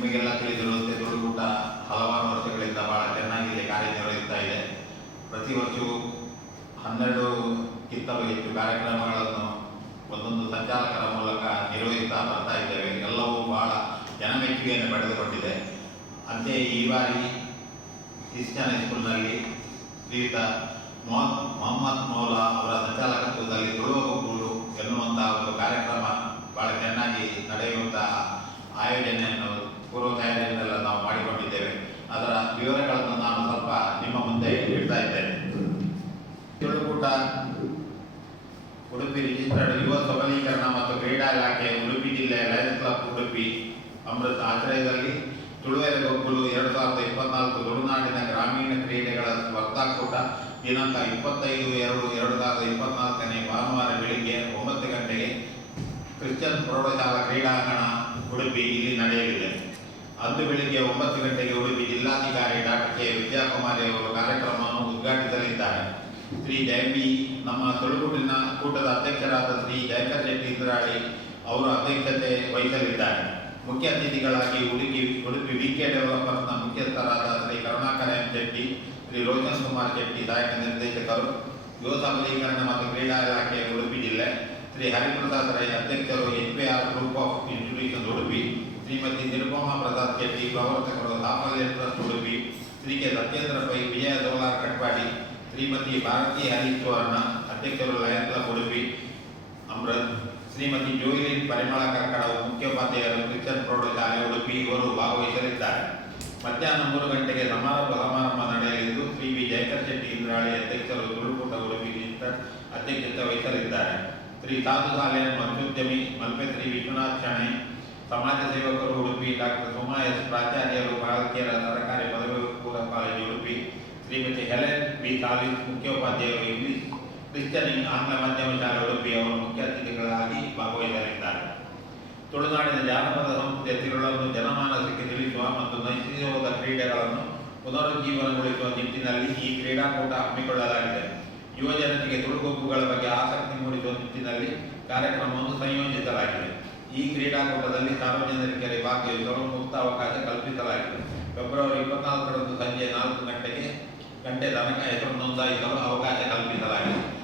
ನಿಮಗೆಲ್ಲ ತಿಳಿದಿರುವಂತೆ ತುಳುಕೂಟ ಹಲವಾರು ವರ್ಷಗಳಿಂದ ಬಹಳ ಚೆನ್ನಾಗಿ ಇಲ್ಲಿ ಕಾರ್ಯನಿರ್ವಹಿಸ್ತಾ ಇದೆ. ಪ್ರತಿ ವರ್ಷವೂ 12ಕ್ಕಿಂತಲೂ ಹೆಚ್ಚು ಕಾರ್ಯಕ್ರಮಗಳನ್ನು ಒಂದೊಂದು ಸಂಚಾಲಕರ ಮೂಲಕ ನಿರ್ವಹಿಸ್ತಾ ಬರ್ತಾ ಇದ್ದೇವೆ. ಎಲ್ಲವೂ ಬಹಳ ಜನಮೆಚ್ಚುಗೆಯನ್ನು ಪಡೆದುಕೊಂಡಿದೆ. ಅಂತೆಯೇ ಈ ಬಾರಿ ಕ್ರಿಶ್ಚಿಯನ್ ಹೈಸ್ಕೂಲ್ನಲ್ಲಿ ಶ್ರೀಯುತ ಮೊಹಮ್ಮದ್ ಮೌಲಾ ಅವರ ಸಂಚಾಲಕತ್ವದಲ್ಲಿ ತುಳುವ ಒಕ್ಕೂರು ಎನ್ನುವಂತಹ ಒಂದು ಕಾರ್ಯಕ್ರಮ ಬಹಳ ಚೆನ್ನಾಗಿ ನಡೆಯುವಂತಹ ಆಯೋಜನೆಯನ್ನು ಪೂರ್ವ ತಯಾರಿಯನ್ನೆಲ್ಲ ನಾವು ಮಾಡಿಕೊಂಡಿದ್ದೇವೆ. ಅದರ ವಿವರಗಳನ್ನು ನಾನು ಸ್ವಲ್ಪ ನಿಮ್ಮ ಮುಂದೆ ಇಡ್ತಾ ಇದ್ದೇನೆ. ತುಳುಕೂಟ ಉಡುಪಿ ರಿಜಿಸ್ಟರ್ಡ್ ಯುವ ಸಬಲೀಕರಣ ಮತ್ತು ಕ್ರೀಡಾ ಇಲಾಖೆ, ಉಡುಪಿ ಜಿಲ್ಲೆಯ ಲಯನ್ಸ್ ಕ್ಲಬ್ ಉಡುಪಿ ಅಮೃತ ಆಶ್ರಯದಲ್ಲಿ ತುಳುವೆರೆ ಒಕ್ಕೂರು 2024 ತುಳುನಾಡಿನ ಗ್ರಾಮೀಣ ಕ್ರೀಡೆಗಳ ಸ್ಪರ್ಧಾಕೂಟ ದಿನಾಂಕ 25/2/2024 ಭಾನುವಾರ ಬೆಳಿಗ್ಗೆ 9 ಗಂಟೆಗೆ ಕ್ರಿಶ್ಚಿಯನ್ ಪ್ರೌಢಶಾಲಾ ಕ್ರೀಡಾಂಗಣ ಉಡುಪಿ ಇಲ್ಲಿ ನಡೆಯಲಿದೆ. ಅಂದು ಬೆಳಿಗ್ಗೆ 9 ಗಂಟೆಗೆ ಉಡುಪಿ ಜಿಲ್ಲಾಧಿಕಾರಿ ಡಾಕ್ಟರ್ ಕೆ ವಿದ್ಯಾಕುಮಾರಿ ಅವರು ಕಾರ್ಯಕ್ರಮವನ್ನು ಉದ್ಘಾಟಿಸಲಿದ್ದಾರೆ. ಶ್ರೀ ಜಯಂಬಿ ನಮ್ಮ ತುಳುಕೂಟಿನ ಕೂಟದ ಅಧ್ಯಕ್ಷರಾದ ಶ್ರೀ ಜಯಕರ್ ಶೆಟ್ಟಿ ಇಂದ್ರಾಳಿ ಅವರು ಅಧ್ಯಕ್ಷತೆ ವಹಿಸಲಿದ್ದಾರೆ. ಮುಖ್ಯ ಅತಿಥಿಗಳಾಗಿ ಉಡುಪಿ ವಿಕೆ ಡೆವಲಪರ್ಸ್ನ ಮುಖ್ಯಸ್ಥರಾದ ಶ್ರೀ ಕರುಣಾಕರ ಎಂ ಶೆಟ್ಟಿ, ಶ್ರೀ ರೋಷನ್ ಕುಮಾರ್ ಶೆಟ್ಟಿ ಸಹಾಯಕ ನಿರ್ದೇಶಕರು, ಯುವ ಸಬಲೀಕರಣ ಮತ್ತು ಕ್ರೀಡಾ ಇಲಾಖೆ ಉಡುಪಿ ಜಿಲ್ಲೆ, ಶ್ರೀ ಹರಿಪ್ರಸಾದ್ ರೈ ಅಧ್ಯಕ್ಷರು HPR group of institution Udupi, Shrimati Nirupama Prasad Shetty ಪ್ರವರ್ತಕರು Saphalya trust Udupi, Shri K Satyendra Pai Vijaya solar Katpadi, Shrimati Bharati Harishvarna ಅಧ್ಯಕ್ಷರು lion club Udupi Amrit, Shrimati Joylin Parimala ಕರ್ಕಡವು ಮುಖ್ಯೋಪಾಧ್ಯಾಯರು ಕ್ರಿಶ್ಚಿಯನ್ ಪ್ರೌಢಶಾಲೆ ಉಡುಪಿ ಇವರು ಭಾಗವಹಿಸಲಿದ್ದಾರೆ. ಮಧ್ಯಾಹ್ನ 3 ಗಂಟೆಗೆ ಸಮಾರಂಭ ನಡೆಯಲಿದ್ದು ಶ್ರೀ ವಿ ಜಯಕರ್ ಶೆಟ್ಟಿ ಇಂದ್ರಾಳಿ ಅಧ್ಯಕ್ಷರು ತುಳುಕೂಟ ಉಡುಪಿ ರಿಜಿಸ್ಟರ್ಡ್ ಅಧ್ಯಕ್ಷತೆ ವಹಿಸಲಿದ್ದಾರೆ. ಶ್ರೀ ಸಾಧು ಸಾಲೇನ್ ಮತ್ಸ್ಯೋದ್ಯಮಿ ಮಲ್ಪೆ ಶ್ರೀ ವಿಶ್ವನಾಥ್ ಶಣೈ, ಸಮಾಜ ಸೇವಕರು ಉಡುಪಿ ಡಾಕ್ಟರ್ ಸುಮಾ ಎಸ್ ಪ್ರಾಚಾರ್ಯರು ಬಾಲಕಿಯರ ಸರ್ಕಾರಿ ಪದವಿ ಪೂರ್ವ college Udupi, Shrimati Helen B Salis ಮುಖ್ಯೋಪಾಧ್ಯಾಯರು ಇಂಗ್ಲಿಷ್ ಕ್ರಿಶ್ಚಿಯನ್ ಆಂಗ್ಲ ಮಾಧ್ಯಮ ಶಾಲೆ ಉಡುಪಿ ಅವರು ಮುಖ್ಯ ಅತಿಥಿಗಳಾಗಿ ಭಾಗವಹಿಸಲಿದ್ದಾರೆ. ತುಳುನಾಡಿನ ಜಾನಪದ ಸಂಸ್ಕೃತಿಯ ತಿರುಳನ್ನು ಜನಮಾನಸಕ್ಕೆ ತಿಳಿಸುವ ಮತ್ತು ನೈಸರ್ಗಿಕ ಕ್ರೀಡೆಗಳನ್ನು ಪುನರುಜ್ಜೀವನಗೊಳಿಸುವ ನಿಟ್ಟಿನಲ್ಲಿ ಈ ಕ್ರೀಡಾಕೂಟ ಹಮ್ಮಿಕೊಳ್ಳಲಾಗಿದೆ. ಯುವ ಜನತೆಗೆ ತುಳುಗೊಬ್ಬುಗಳ ಬಗ್ಗೆ ಆಸಕ್ತಿ ಮೂಡಿಸುವ ನಿಟ್ಟಿನಲ್ಲಿ ಕಾರ್ಯಕ್ರಮವನ್ನು ಸಂಯೋಜಿಸಲಾಗಿದೆ. ಈ ಕ್ರೀಡಾಕೂಟದಲ್ಲಿ ಸಾರ್ವಜನಿಕರಿಗೆ ಭಾಗವಹಿಸಲು ಮುಕ್ತ ಅವಕಾಶ ಕಲ್ಪಿಸಲಾಗಿದೆ. ಫೆಬ್ರವರಿ 24ರಂದು ಸಂಜೆ 4 ಗಂಟೆ ತನಕ ಹೆಸರು ನೋಂದಾಯಿಸಲು ಅವಕಾಶ ಕಲ್ಪಿಸಲಾಗಿದೆ.